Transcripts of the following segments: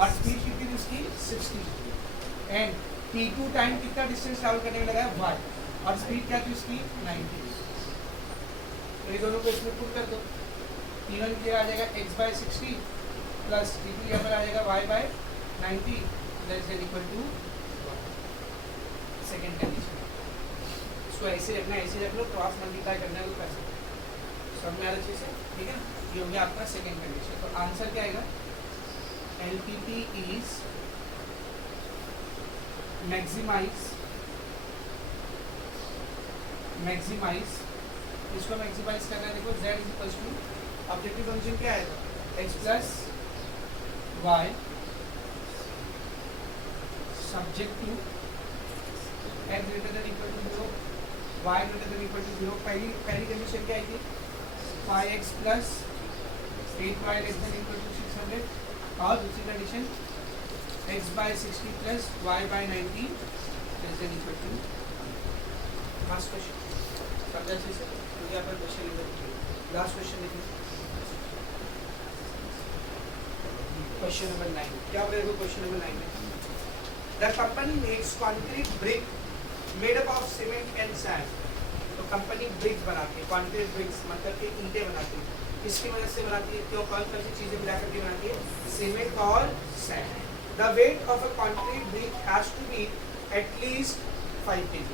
और स्पीड कितनी थी उसकी 60 एंड t2 टाइम कितना डिस्टेंस ट्रैवल करने में लगा है y और स्पीड क्या थी उसकी 90। तो ये दोनों को इसमें पुट कर दो, t1 क्या आ जाएगा x/60 प्लस t2 यहाँ पर आ जाएगा y/90 less than equal to second condition. इसको ऐसे रखना है, ऐसे रख लो, क्रॉस मल्टीप्लाई करना है तो कर सकते हो, सब में अच्छे से, ठीक है। ये हो गया आपका सेकेंड कंडीशन। तो आंसर क्या आएगा, LPP इज मैक्सिमाइज, इसको मैक्सिमाइज करना है। देखो z is equal to objective function क्या है, x plus y subject to x greater than equal to 0, y greater than equal to 0। पहली कंडीशन क्या आएगी, 5x plus 8y less than equal to 600 और दूसरी condition x/60 plus y/90 less than equal to. Last question समझा अच्छे से, तो यहाँ पर क्वेश्चन लिख दीजिए। लास्ट क्वेश्चन लिखिए, क्वेश्चन नंबर 9। क्या बोलेगा क्वेश्चन नंबर 9 में, the company makes concrete brick made up of cement and sand. तो कंपनी ब्रिक्स बनाती है, कंक्रीट ब्रिक्स मतलब कि ईंटें बनाती है। किसकी मदद से बनाती है, क्यों, कौन कौन सी चीजें मिला करके बनाती है, सीमेंट और sand. The weight of a concrete brick has to be at least 5 kg।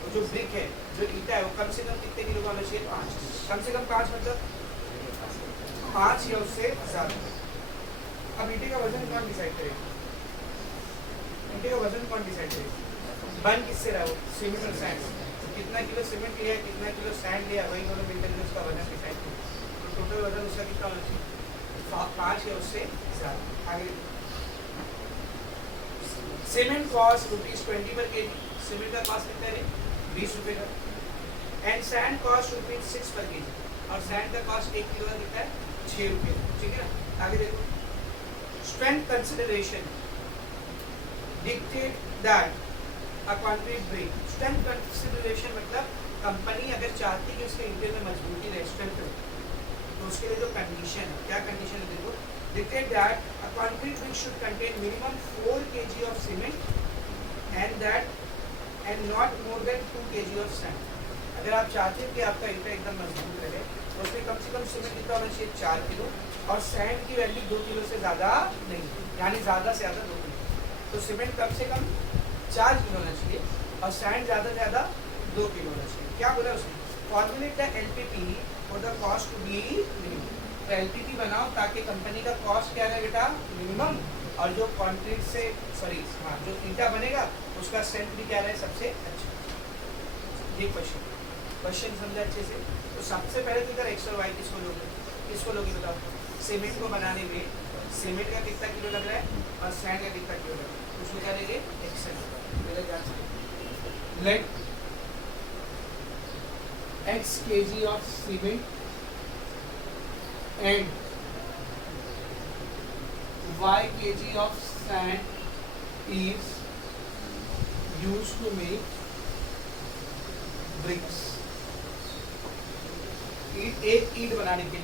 तो जो ब्रिक है, जो ईंटा है, वो कम से कम कितने किलो का होना चाहिए, 5। कम से कम 5 मतलब 5 या उससे ज्यादा। अब ईंटे का वजन कौन डिसाइड करेगा, ईंटे का वजन कौन डिसाइड करेगा, बन किससे रहा हो, सीमेंट और सैंड। तो कितना किलो सीमेंट लिया है, कितना किलो सैंड लिया, वही दोनों मिलकर उसका वजन डिसाइड करें। तो टोटल वजन उसका कितना होना चाहिए, 5 या उससे ज्यादा। आगे सीमेंट कॉस्ट ₹20 पर kg, सीमेंट का कॉस्ट कितना है, 20 रुपये का। एंड सैंड कॉस्ट ₹6 पर kg, और सैंड का कॉस्ट 1 किलो का कितना है, 6 रुपये। ठीक है ना, आगे देखो, strength consideration dictate that a concrete brick. Strength consideration मतलब कंपनी अगर चाहती है कि उसके ईंटे में मजबूती रहे, स्ट्रेंथ रहे, तो उसके लिए जो कंडीशन है, क्या कंडीशन है देखो, dictate that a concrete brick should contain minimum 4 kg of cement and not more than 2 kg of sand. अगर आप चाहते हो कि आपका ईंटा एकदम मजबूत रहे, तो उसमें कम से कम सीमेंट कितना होना चाहिए, 4 किलो, और सैंड की वैल्यू 2 किलो से ज़्यादा नहीं, यानी ज़्यादा से ज़्यादा 2 किलो। तो सीमेंट कम से कम 4 किलो होना चाहिए और सैंड ज़्यादा से ज़्यादा 2 किलो होना चाहिए। क्या बोला उसने, formulate the LPP for the cost to be minimum. तो LPP बनाओ ताकि कंपनी का कॉस्ट क्या रहे बेटा, मिनिमम, और जो कंक्रीट से जो ईंटा बनेगा उसका स्ट्रेंथ भी क्या रहे, सबसे अच्छा। ये क्वेश्चन समझा अच्छे से। तो सबसे पहले तो इधर x और y किसको लोगे बताओ। सीमेंट को बनाने में सीमेंट का कितना किलो लग रहा है और सैंड का कितना किलो लग रहा है, उसमें क्या लेंगे, x से late x kg of cement and y kg of sand is used to make bricks। एक ईंट बनाने के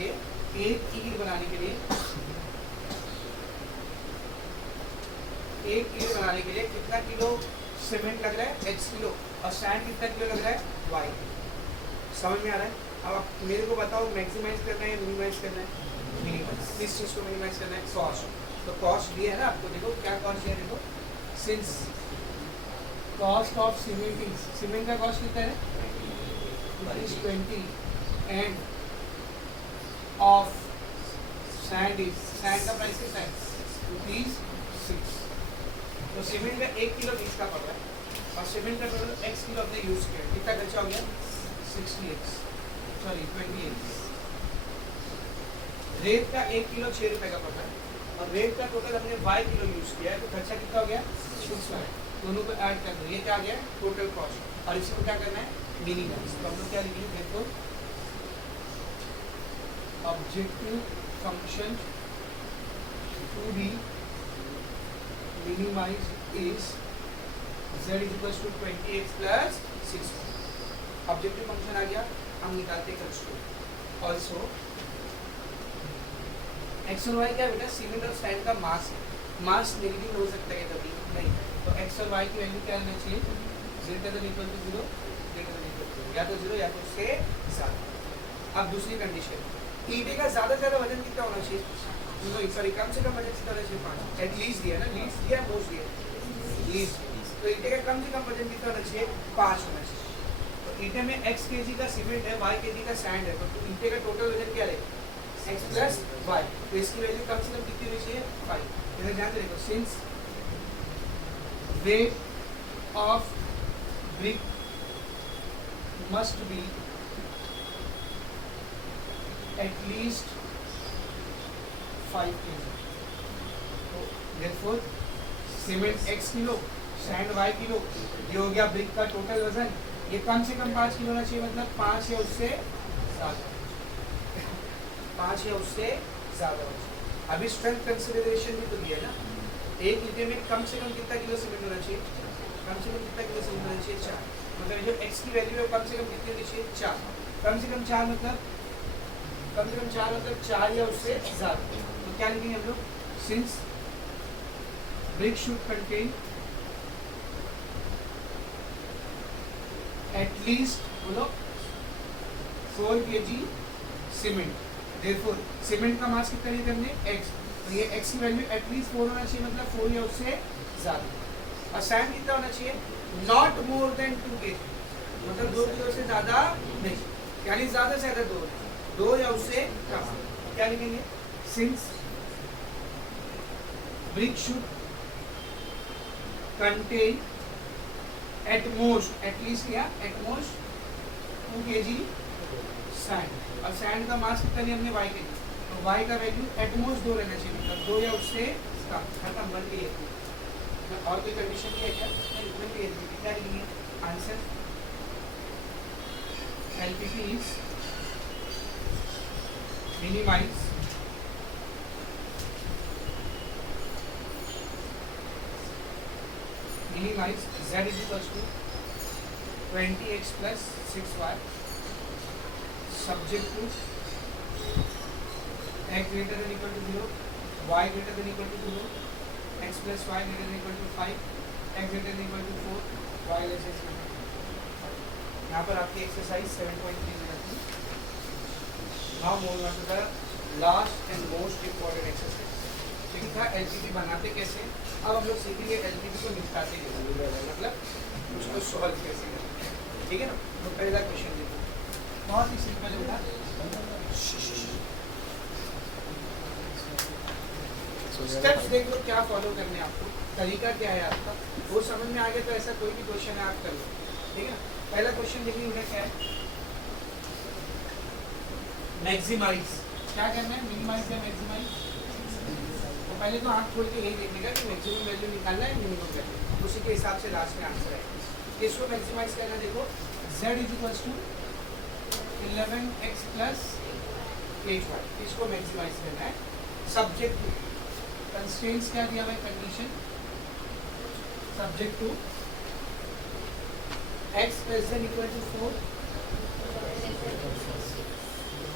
लिए कितना किलो सीमेंट लग रहा है, x किलो, और सैंड कितना किलो लग रहा है, y। समझ में आ रहा है। अब आप मेरे को बताओ मैक्सिमाइज करना है, मिनिमाइज करना है, मिनिमाइज। किस चीज़ को मिनिमाइज करना है, कॉस्ट। तो कॉस्ट दिया है ना आपको, देखो क्या कॉस्ट दिया है, देखो सिंस कॉस्ट ऑफ सीमेंट का कॉस्ट कितना है, 20 एंड ऑफ सैंड का प्राइस कितना है, ₹6। तो सीमेंट का 1 किलो 20 का पड़ रहा है और सीमेंट का टोटल x किलो हमने यूज किया, कितना खर्चा हो गया, 20x। रेत का 1 किलो 6 रुपए का पड़ रहा है और रेत का टोटल हमने y किलो यूज किया है, तो खर्चा कितना हो गया, 600। दोनों को ऐड कर दो, ये क्या आ गया, टोटल कॉस्ट। और इसको क्या करना है, मिनिमाइज। तो हम लोग क्या लिखेंगे, देखो objective function to be minimized is z is equals to 20x plus 6। Objective function आ गया, हम निकालते हैं कंस्ट्रक्ट। ऑल्सो x और y क्या बेटा, सीमेंट और सैंड का मास है, मास नेगेटिव हो सकता है कभी नहीं, तो x और y की वैल्यू क्या रहना चाहिए, greater than equal to 0, greater than equal to 0, या तो 0 या तो उससे ज़्यादा। अब दूसरी कंडीशन, ईटे का ज़्यादा से ज़्यादा वजन कितना होना चाहिए, सॉरी कम से कम वजन कितना होना चाहिए, 5, एटलीस्ट दिया ना, लीस्ट दिया मोस्ट दिया, लीस्ट, तो ईटे का कम से कम वजन कितना होना चाहिए, 5 होना चाहिए। तो ईटे में x kg का सीमेंट है, y kg का सैंड है, तो ईटे का टोटल वजन क्या है, x प्लस y, तो इसकी वैल्यू कम से कम कितनी होनी चाहिए, 5। इधर ध्यान देखो, since weight of brick must be at least 5 kg, तो therefore cement x kilo, sand y kilo, ये हो गया ब्रिक का टोटल वजन, ये कम से कम 5 किलो होना चाहिए, मतलब 5 या उससे ज़्यादा, 5 या उससे ज़्यादा होना चाहिए। अभी स्ट्रेंथ कंसिडरेशन भी तो दिया ना, एक ईटे में कम से कम कितना किलो सीमेंट होना चाहिए, कम से कम कितना किलो सीमेंट होना चाहिए, 4, मतलब जो x की वैल्यू है कम से कम कितनी होनी चाहिए, 4, कम से कम 4 मतलब कम से कम 4 मतलब 4 या उससे ज़्यादा, तो क्या लिखेंगे हम लोग, since brick should contain at least बोलो 4 kg सीमेंट, देयरफॉर सीमेंट का मास कितना लिया हमने, x, तो ये x की वैल्यू एटलीस्ट 4 होना चाहिए, मतलब 4 या उससे ज़्यादा, और सैंड कितना होना चाहिए, नॉट मोर देन 2 kg, मतलब 2 किलो से ज़्यादा नहीं, यानी ज़्यादा से ज़्यादा 2 या उससे कम, क्या लिखेंगे, since brick should contain at most, at least या एट मोस्ट 2 kg सैंड, और सैंड का मास कितना लिया हमने, y के, तो y का वैल्यू एट मोस्ट 2 रहना चाहिए, मतलब 2 या उससे कम, खत्म, बन के। और कोई कंडीशन नहीं है क्या, क्या लिखेंगे, answer LPP is minimize z is equals to 20x plus 6y subject to x greater than equal to 0, y greater than equal to 0, x plus y greater than equal to 5, x greater than equal to 4, y less than equal to 5। यहाँ पर आपकी exercise 7.3 में रहती है। Now move on to the last and most important exercise। ठीक था, LPP बनाते कैसे, अब हम लोग सीखेंगे LPP को निपटाते कैसे, मतलब उसको सॉल्व कैसे करें, ठीक है ना। तो पहला क्वेश्चन देखो, बहुत ही सिंपल होगा, स्टेप्स देख लो क्या फॉलो करने आपको, तरीका क्या है आपका, वो समझ में आ गया तो ऐसा कोई भी क्वेश्चन है आप कर लो, ठीक है ना। पहला क्वेश्चन देखिए उन्हें क्या है, मैक्सिमाइज, क्या करना है, मिनिमाइज या मैक्सिमाइज, तो पहले तो आँख खोल के यही देखने का कि मैक्सिमम वैल्यू निकालना है, मिनिमम वैल्यू, उसी के हिसाब से लास्ट में आंसर है। इसको मैक्सिमाइज करना, देखो z is equals to 11x plus 8y, इसको मैक्सिमाइज करना है, सब्जेक्ट टू कंस्ट्रेंट्स क्या दिया हुआ है, condition subject to x less than equal to 4,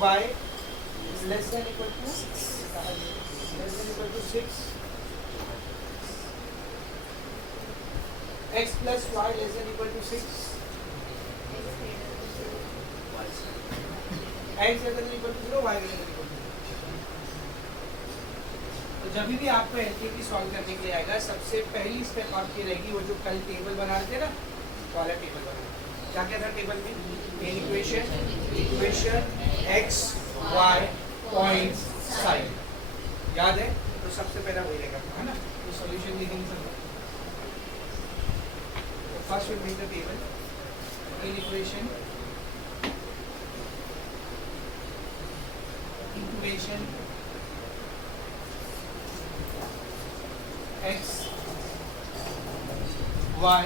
y less than equal to 6, x plus y less than equal to 6, x greater than equal to 0, y greater than equal to 0। तो जब भी आपको LPP solve करने के लिए आएगा, सबसे पहली स्टेप आपकी रहेगी वो जो कल टेबल बना रहे थे ना, वाला टेबल बना, क्या क्या था टेबल में, equation x y points sign, याद है, तो सबसे पहला वही रहेगा, है ना। तो सॉल्यूशन देखेंगे सब, first will make the table in equation x y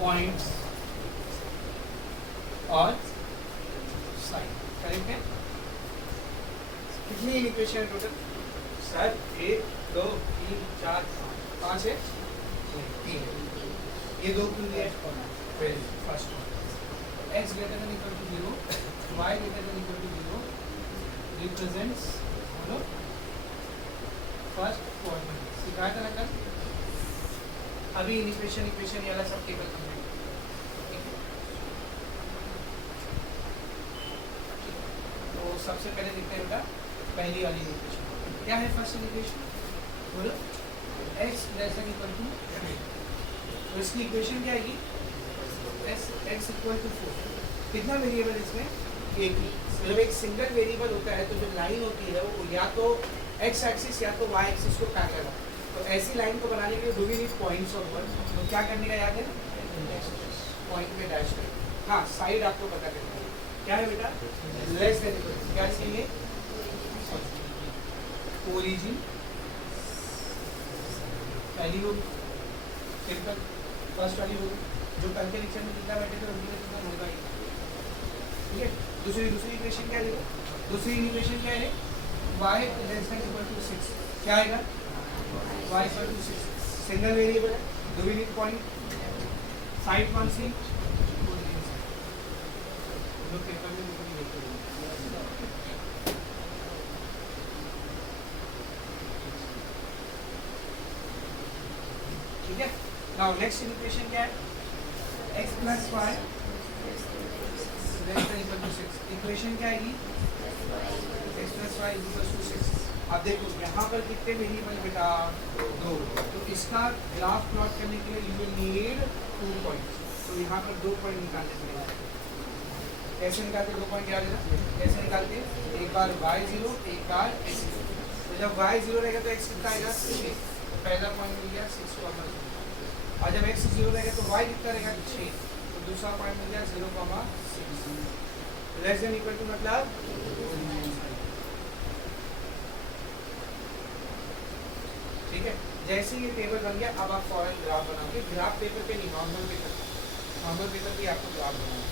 points और साइन, करेक्ट है। कितनी इक्वेशन है टोटल, सर 1 2 3 4 5 है, 3, ये 2 क्यों दिया है, first x greater than equal to 0, y greater than equal to 0 represents, बोलो क्या था ना कल, अभी इक्वेशन ये वाला सब टेबल कंप्लीट। तो सबसे पहले देखते हैं बेटा पहली वाली इक्वेशन क्या है। फर्स्ट इक्वेशन बोलो x less than equal to, तो इसकी इक्वेशन क्या आएगी, x इक्वल टू 4। कितना वेरिएबल इसमें, एक ही। जब एक सिंगल वेरिएबल होता है तो जो लाइन होती है वो या तो x एक्सिस या तो y एक्सिस को पैरेलल है। तो ऐसी लाइन को बनाने के लिए do we need points of one, तो क्या करने का याद है, पॉइंट में डैश करें। हाँ साइड आपको पता करना है क्या है बेटा, लेस देन इक्वल टू, क्या चाहिए, ओरिजिन पहली होगी, सिंपल फर्स्ट वाली होगी, जो कल के लेक्चर में कितना बैठे थे उनके लिए कितना होगा ही, ठीक है। दूसरी इक्वेशन क्या देखो, दूसरी इक्वेशन क्या है, y less than equal to 6, क्या आएगा, y equal to 6, single variable है, do we need point, side कौन सी, लोग पेपर में नहीं देखते, ठीक है। नाउ नेक्स्ट इक्वेशन क्या है, x प्लस वाई इक्वेशन क्या आएगी, x plus y equal to 6। अब देखो यहाँ पर कितने वेरिएबल बेटा, 2, तो इसका ग्राफ प्लॉट करने के लिए यू विल नीड 2 पॉइंट्स, तो यहाँ पर 2 पॉइंट निकालने पड़ेगा। कैसे निकालते, 2 पॉइंट याद है ना, कैसे निकालते, एक बार y0 एक बार x0, तो जब y0 रहेगा तो x कितना आएगा, 6, तो पहला पॉइंट मिल गया 6 को अमल, और जब x 0 रहेगा तो y कितना रहेगा, 6, तो दूसरा पॉइंट मिल गया 0,6, लेस देन इक्वल टू मतलब, ठीक है। जैसे ये टेबल बन गया अब आप फॉरन ग्राफ बनाओगे, ग्राफ पेपर पे नहीं, नॉर्मल पेपर पे आपको ग्राफ बनाना,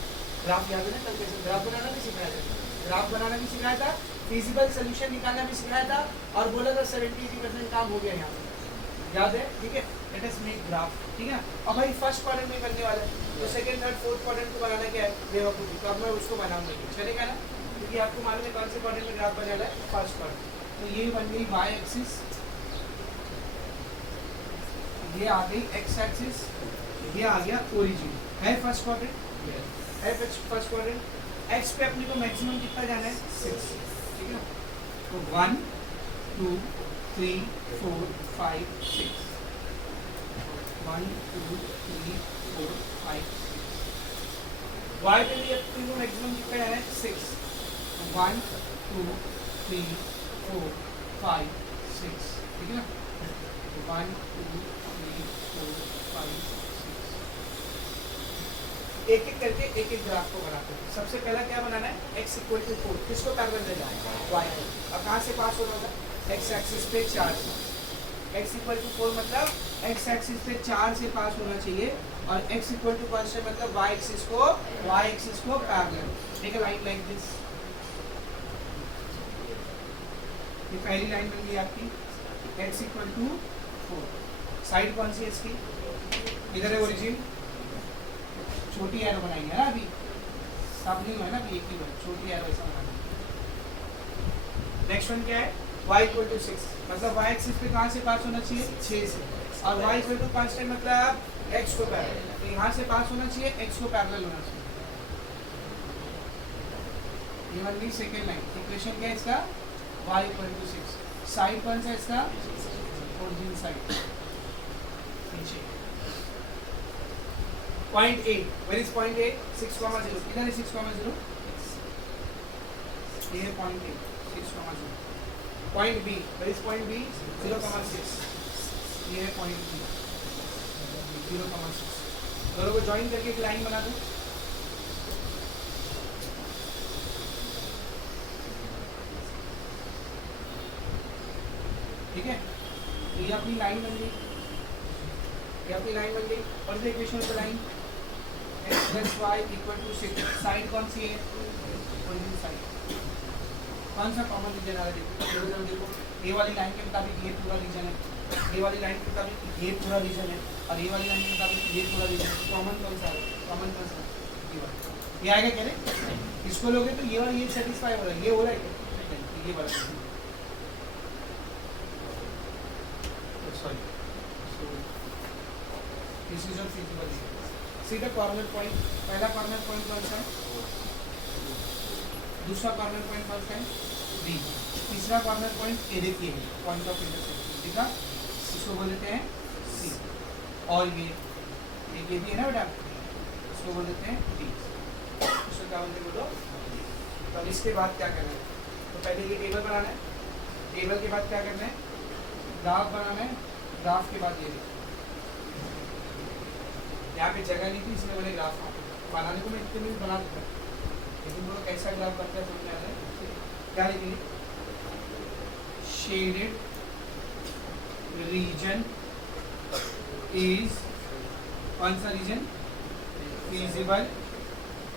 ग्राफ याद है ना, कल कैसे ग्राफ बनाना भी सिखाया था, ग्राफ बनाना भी सिखाया था, फिजिबल सोल्यूशन निकालना भी सिखाया था, और बोला था 70-80% काम हो गया यहाँ पे, याद है, ठीक है। लेट अस मेक ग्राफ, ठीक है। और भाई फर्स्ट क्वाड्रेंट में बनने वाला है, तो सेकंड थर्ड फोर्थ क्वाड्रेंट को बनाना क्या है, बेवकूफ़ी, तो अब मैं उसको बनाऊंगा, चलेगा ना, क्योंकि आपको मालूम है कौन से क्वाड्रेंट में ग्राफ बना है, फर्स्ट क्वाड्रेंट। तो ये बन गई y एक्सिस, ये आ गई x एक्सिस, ये आ गया ओरिजिन, है फर्स्ट क्वाड्रेंट, है फर्स्ट क्वाड्रेंट। x पे अपने को मैक्सिमम कितना जाना है, 6, ठीक है। तो 1 2 3 4 5 6, 1 2 3 4 5 y पे भी अपने को मैक्सिमम कितना जाना है, 6, 1 2 3 4 5 6, ठीक है ना, 1 2 3 4 5 6, एक एक करके एक एक ग्राफ को बनाते हैं। सबसे पहला क्या बनाना है, x इक्वल टू 4, किसको पैरेलल देना है, y को। अब कहाँ से पास होना होगा, x एक्सिस पे 4 से, x इक्वल टू 4 मतलब x एक्सिस पे 4 से पास होना चाहिए, और x इक्वल टू कांस्टेंट मतलब y एक्सिस को parallel, take a line like this, ये पहली लाइन बन गई आपकी, x इक्वल टू 4, साइड कौन सी है इसकी, इधर है ओरिजिन, छोटी एरो बनाएंगे ना, अभी सब नहीं है ना, अभी एक ही बार छोटी एरो ऐसा बनाएंगे। नेक्स्ट वन क्या है, y इक्वल टू 6 मतलब y एक्सिस पे कहाँ से पास होना चाहिए, 6 से, और y इक्वल टू कांस्टेंट मतलब x को पैरेलल, तो यहाँ से पास होना चाहिए, x को पैरेलल होना चाहिए। ये बन गई सेकेंड लाइन, इक्वेशन क्या है इसका, y इक्वल टू 6, साइड कौन सा इसका, ओरिजिन साइड, नीचे point A, where is point A, 6,0, इधर है 6,0, ये है point A 6,0, point B, where is point B, 0,6, ये है पॉइंट B 0,6, दोनों को ज्वाइन करके एक लाइन बना दो, ठीक है। तो ये अपनी लाइन बन गई, और इस इक्वेशन पर line x plus y equal to 6, side कौन सी है, ओरिजिन साइड, कौन सा कॉमन रीजन आ रहा है, देखो ये वाली लाइन के मुताबिक ये पूरा रीजन है, ये वाली लाइन के मुताबिक ये पूरा रीजन है, और ये वाली लाइन के मुताबिक ये पूरा रीजन है, कॉमन कौन सा है, ये आएगा क्या, इसको लोगे तो ये वाला ये सेटिस्फाई हो रहा है, ये हो रहा है, ये वाला sorry this is your feasible region. See the corner point, पहला कॉर्नर पॉइंट कौन सा है, दूसरा कॉर्नर पॉइंट कौन सा है, बी, तीसरा कॉर्नर पॉइंट ए देखिए पॉइंट ऑफ इंटरसेक्शन, ठीक है, इसको बोल देते हैं सी। और ये भी है ना बेटा, इसको बोल देते हैं डी, इसको क्या बोलते हैं बोलो। तो अब इसके बाद क्या करना है, तो पहले ये टेबल बनाना है, टेबल के बाद क्या करना है, ग्राफ बनाना है, ग्राफ के बाद ये यहाँ पे जगह नहीं थी इसलिए बोले ग्राफ बनाने को मैं इतने में बना दूँगा, लेकिन बोलो कैसा ग्राफ बनता है समझ आ रहा है, क्या लिखेंगे, शेडेड रीजन इज कौन सा region, feasible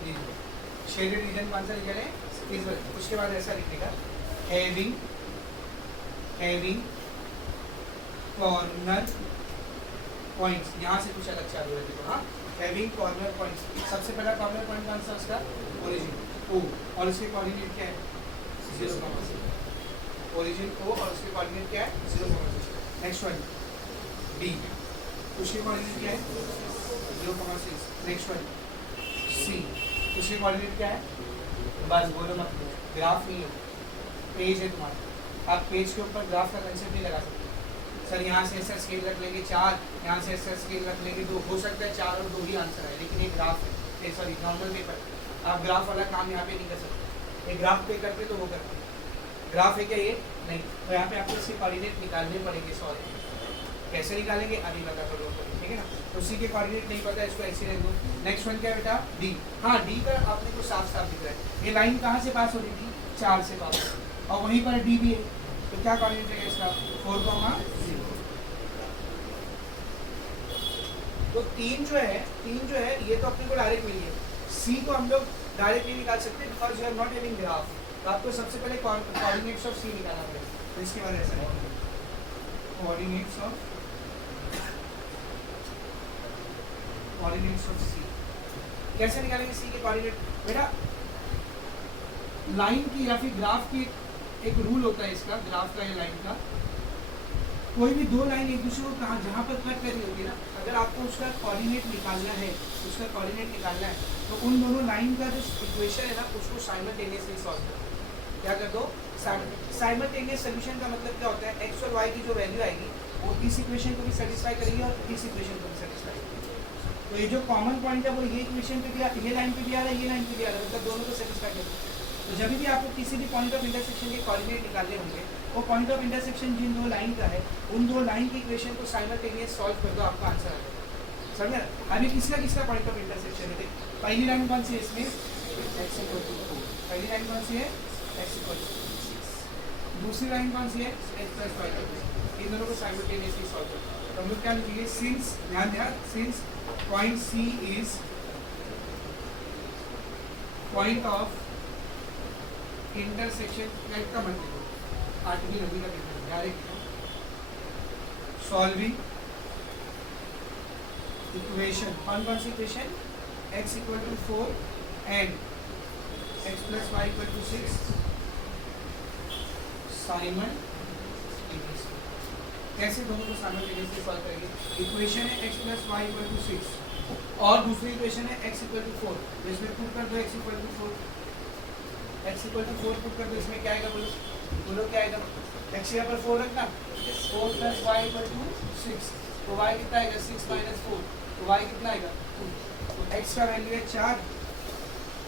region, shaded region कौन सा रीजन है, फिजिबल। उसके बाद ऐसा लिखेगा, हैविंग कॉर्नर पॉइंट्स, यहाँ से कुछ अलग चालू है देखो, हाँ, हैविंग कॉर्नर पॉइंट्स, सबसे पहला कॉर्नर पॉइंट कौन सा उसका, ओरिजिन ओ, और उसके कोऑर्डिनेट क्या है, 0,6, ओरिजिन ओ और उसके कोऑर्डिनेट क्या है 0,6। नेक्स्ट वन डी, उसके कोऑर्डिनेट क्या है 0,6। नेक्स्ट वन सी, उसके कोऑर्डिनेट क्या है, बस बोलो मत, ग्राफ नहीं हो, पेज है तुम्हारा, आप पेज के ऊपर ग्राफ का कंसेप्ट नहीं लगा सकते। सर यहाँ से ऐसा स्केल रख लेंगे 4, यहाँ से ऐसा स्केल रख लेंगे 2, हो सकता है 4 और 2 ही आंसर है, लेकिन ये ग्राफ है, सॉरी नॉर्मल पेपर, आप ग्राफ वाला काम यहाँ पे नहीं कर सकते, एक ग्राफ पे करते तो वो करते, ग्राफ है क्या ये नहीं, तो यहाँ पे आपको इसके कोऑर्डिनेट निकालने पड़ेंगे, सॉरी कैसे निकालेंगे अभी बता करो, ठीक है ना, तो सी के कोऑर्डिनेट नहीं पता, इसको ऐसे रख दो। नेक्स्ट वन क्या है बेटा, डी, हाँ डी का आपने को साफ साफ दिख रहा है, ये लाइन कहाँ से पास हो रही थी, 4 से पास, और वहीं पर डी भी है, तो क्या कोऑर्डिनेट है इसका 4,0। तो तीन जो है ये तो अपने को डायरेक्ट मिली है, सी को हम लोग डायरेक्ट नहीं निकाल सकते because you are not having graph, तो आपको सबसे पहले कोऑर्डिनेट्स ऑफ सी निकालना पड़ेगा, तो इसके बाद ऐसा है कोऑर्डिनेट्स ऑफ सी, कैसे निकालेंगे सी के कोऑर्डिनेट, बेटा लाइन की या फिर ग्राफ की एक रूल होता है इसका, ग्राफ का या लाइन का, कोई भी दो लाइन एक दूसरे को कहाँ जहाँ पर कट कर रही होगी ना, अगर आपको उसका कोऑर्डिनेट निकालना है, तो उन दोनों लाइन का जो इक्वेशन है ना उसको साइमल्टेनियसली सॉल्व करो। क्या कर दो, साइमल्टेनियस सोल्यूशन का मतलब क्या होता है, एक्स और वाई की जो वैल्यू आएगी वो इस इक्वेशन को भी सेटिस्फाई करेगी और इस इक्वेशन को भी सेटिस्फाई करेगी। तो ये जो कॉमन पॉइंट है वो ये इक्वेशन पे भी ये लाइन पे भी आ रहा है, ये लाइन पे भी आ रहा है, मतलब दोनों को सेटिस्फाई करेगी। तो जब भी आपको किसी भी पॉइंट ऑफ इंटरसेक्शन के कोऑर्डिनेट निकालने होंगे, वो पॉइंट ऑफ इंटरसेक्शन जिन दो लाइन का है उन दो लाइन की इक्वेशन को साइमल्टेनियस सॉल्व कर दो, आपका आंसर आ जाएगा। समझ अभी किसका पॉइंट ऑफ इंटरसेक्शन है, पहली लाइन कौन सी है इसमें, x = 4, पहली लाइन कौन सी है x = 6, दूसरी लाइन कौन सी है x + y, इन दोनों को साइमल्टेनियसली सॉल्व करो। तो हम लोग क्या लिखेंगे, सिंस ध्यान दिया, since point C is point of intersection, का मतलब आर्टिकल नबी का पेपर डायरेक्ट सॉल्विंग इक्वेशन, कौन सी equation, x = 4 and x + y = 6 simultaneously. कैसे दोनों को साइमल्टेनियसली सॉल्व करेंगे, इक्वेशन है x + y = 6 और दूसरी इक्वेशन है x = 4, इसमें पुट कर दो x = 4, x = 4 पुट कर दो, इसमें क्या आएगा बोलो क्या आएगा, x यहाँ पर 4 रखना, 4 + y = 6, तो y कितना आएगा 6 - 4, तो y कितना आएगा 2, तो x का वैल्यू है 4,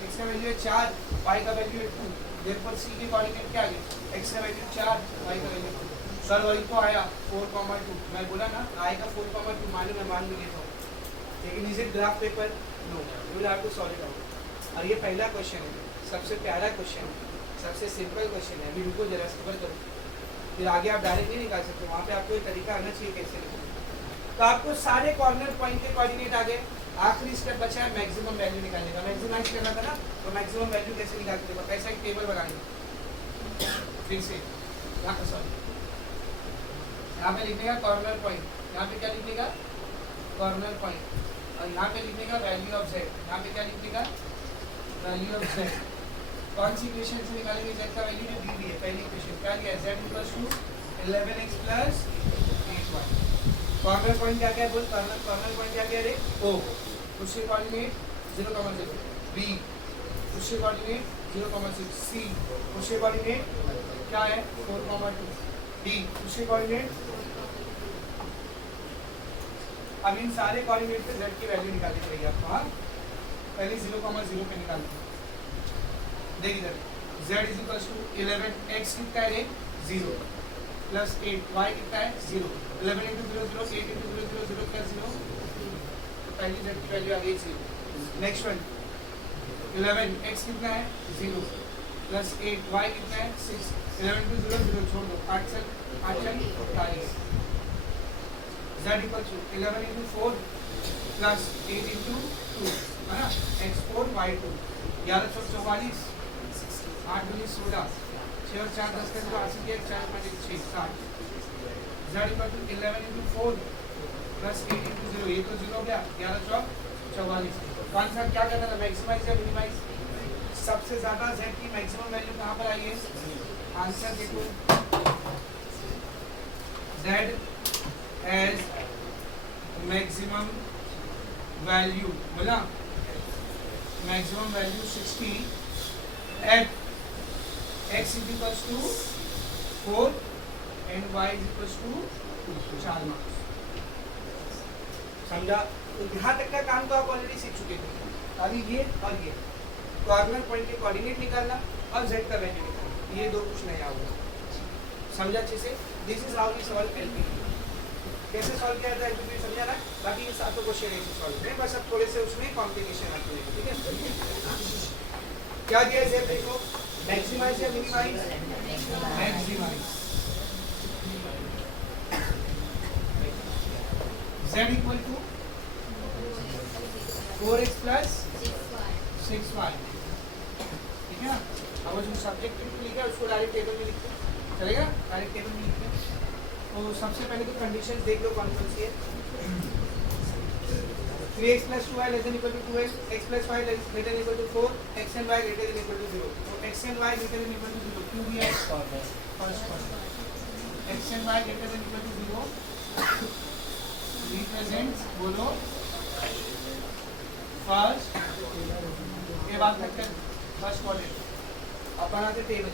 x का वैल्यू है 4, y का वैल्यू है 2, देयरफॉर c के कोऑर्डिनेट क्या आ गया, x का वैल्यू 4, y का वैल्यू 2। सर वही तो आया 4,2, मैं बोला ना आएगा 4,2, मालूम है, मान भी लेता हूँ, लेकिन is it graph paper, no, you will have to solve it out. और ये पहला क्वेश्चन है, सबसे प्यारा क्वेश्चन है, सबसे सिंपल क्वेश्चन है, अभी रुको जरा सब्र करो, फिर आगे आप डायरेक्ट नहीं निकाल सकते, वहाँ पे आपको एक तरीका आना चाहिए कैसे लिखो। तो आपको सारे कॉर्नर पॉइंट के कोऑर्डिनेट आ गए, आखिरी स्टेप बचा है मैक्सिमम वैल्यू निकालने का, मैक्सिमाइज करना था ना, तो मैक्सिमम वैल्यू कैसे निकालते थे, ऐसा एक टेबल बनाएंगे, फिर से यहाँ पर सॉरी, यहाँ पे लिखने का कॉर्नर पॉइंट, यहाँ पे क्या लिखने का कॉर्नर पॉइंट, और यहाँ पे लिखने का वैल्यू ऑफ z, यहाँ पे क्या लिखने का वैल्यू ऑफ z, कौन सी इक्वेशन से निकालेंगे z का वैल्यू, जो दी हुई है पहली इक्वेशन क्या लिया, z = 11x + 8y, corner point क्या क्या है बोल, कॉर्नर पॉइंट क्या क्या है रे, ओ, उसके कोऑर्डिनेट 0,0, बी उसके कोऑर्डिनेट 0,6, सी उसके कोऑर्डिनेट क्या है 4,2, डी उसके कोऑर्डिनेट। अब इन सारे कोऑर्डिनेट पे z की वैल्यू निकालनी पड़ेगी आपको। हाँ, पहले 0,0 पे निकालते हैं। देख इधर z is equal to 11, x कितना है रे 0 प्लस 8, y कितना है 0, 11 इंटू 0 0, 8 इंटू 0 0 0 प्लस 0, तो पहली z की वैल्यू आ गई 0। नेक्स्ट वन 11, x कितना है 0 प्लस 8, y कितना है 6, 11 इंटू 0 0 छोड़ दो, 8 से 48, z equal to 11 into 4 plus 8 into 2 है ना, x4 y2, 11 4 44, 8 दूनी 16, 6 और 4 10 का 80 के 4 5 6 60, z equal to 11 into 4 plus 8 into 0, ये तो 0 हो गया, 11 4 44। कौन सा क्या करना था, मैक्सिमाइज या मिनिमाइज? सबसे ज्यादा z की मैक्सिमम वैल्यू कहाँ पर आई है? आंसर देखो, z एज मैक्सिमम वैल्यू बोला, maximum value 60 at x is equal to 4 and y is equal to 4 marks. समझा? तो यहाँ तक का काम तो आप ऑलरेडी सीख चुके थे, खाली ये और ये कॉर्नर पॉइंट के कोऑर्डिनेट निकालना और z का वैल्यू निकालना, ये दो कुछ नया होगा। समझा अच्छे से? This is how we solve LPT. कैसे सॉल्व किया जाता है एलपीटी समझा ना? बाकी ये सातों क्वेश्चन ऐसे सॉल्व करें, बस अब थोड़े से उसमें कॉम्प्लिकेशन आती है। ठीक है, क्या दिया है z देखो, मैक्सिमाइज या minimize? Maximize. z equal to 4x plus 6y, ठीक है ना। अब जो सब्जेक्ट लिखा है उसको डायरेक्ट टेबल में लिखते हैं, चलेगा? डायरेक्ट टेबल में लिखते हैं। तो सबसे पहले तो कंडीशन देख लो कौन कौन सी है। 3x plus 2y less than equal to 2x, x plus y greater than equal to 4, x and y greater than equal to 0। तो x and y greater than equal to 0 क्यों दिया है? First x and y greater than equal to 0 represents, बोलो first, ये बात तक कर, first quadrant. अब बनाते टेबल,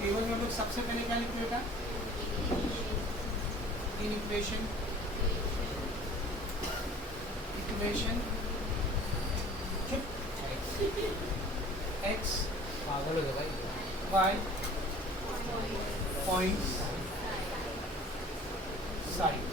टेबल में हम लोग सबसे पहले क्या लिख लेगा, इन इक्वेशन x पागल हो गया भाई, y पॉइंट्स साइड।